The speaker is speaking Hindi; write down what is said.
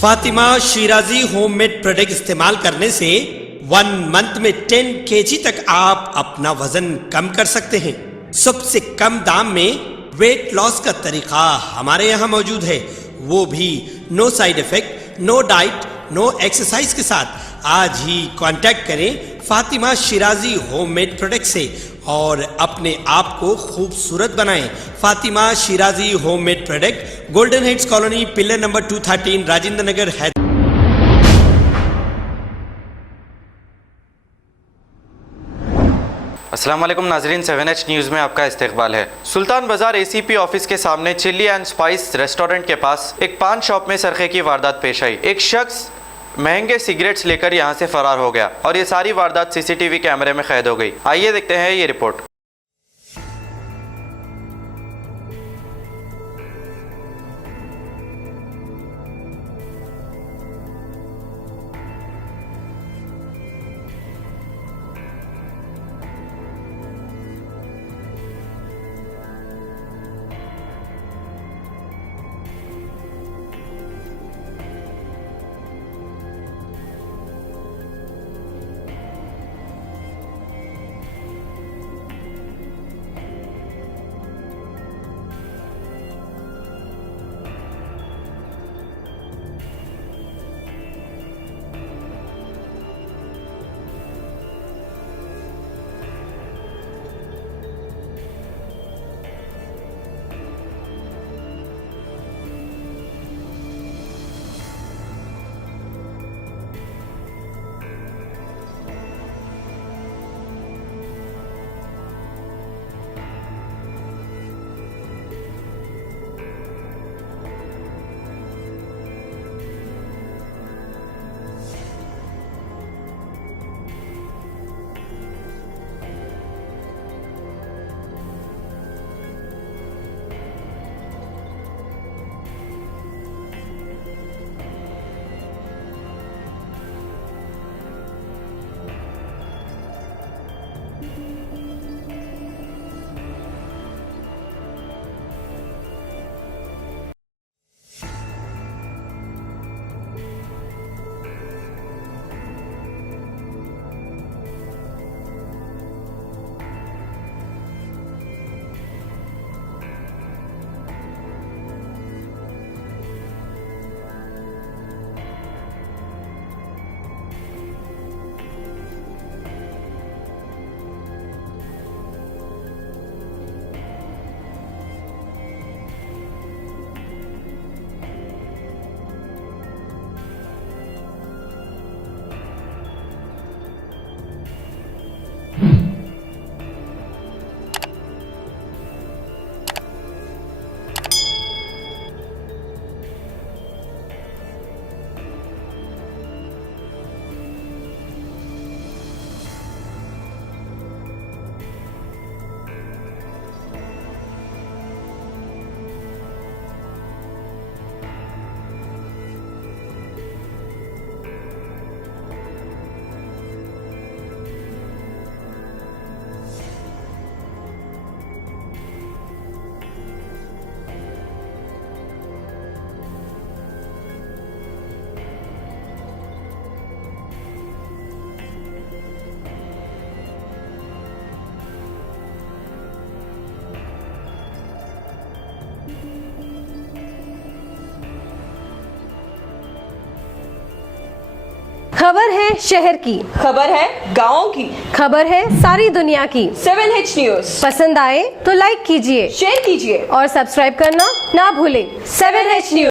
फातिमा शिराजी होममेड प्रोडक्ट इस्तेमाल करने से 1 मंथ में 10 kg तक आप अपना वजन कम कर सकते हैं। सबसे कम दाम में वेट लॉस का तरीका हमारे यहाँ मौजूद है, वो भी no side effect, no diet, no exercise के साथ। आज ही कांटेक्ट करें फातिमा शिराजी होममेड प्रोडक्ट से और अपने आप को खूबसूरत बनाएं। Fatima Shirazi homemade product, golden heads colony, pillar number 213, Rajendra Nagar, Hyderabad. अस्सलाम वालेकुम नाजरीन, 7H न्यूज़ में आपका इस्तकबाल है। सुल्तान बाजार ACP ऑफिस के सामने चिल्ली एंड स्पाइस रेस्टोरेंट के पास एक पान शॉप में सरखे की वारदात पेश आई। एक शख्स महंगे सिगरेट्स लेकर यहां से फरार हो गया और ये सारी वारदात CCTV कैमरे में कैद हो गई। आइए देखते हैं ये रिपोर्ट। खबर है शहर की, खबर है गाँव की, खबर है सारी दुनिया की। 7H न्यूज़ पसंद आए तो लाइक कीजिए, शेयर कीजिए और सब्सक्राइब करना ना भूलें। 7H news.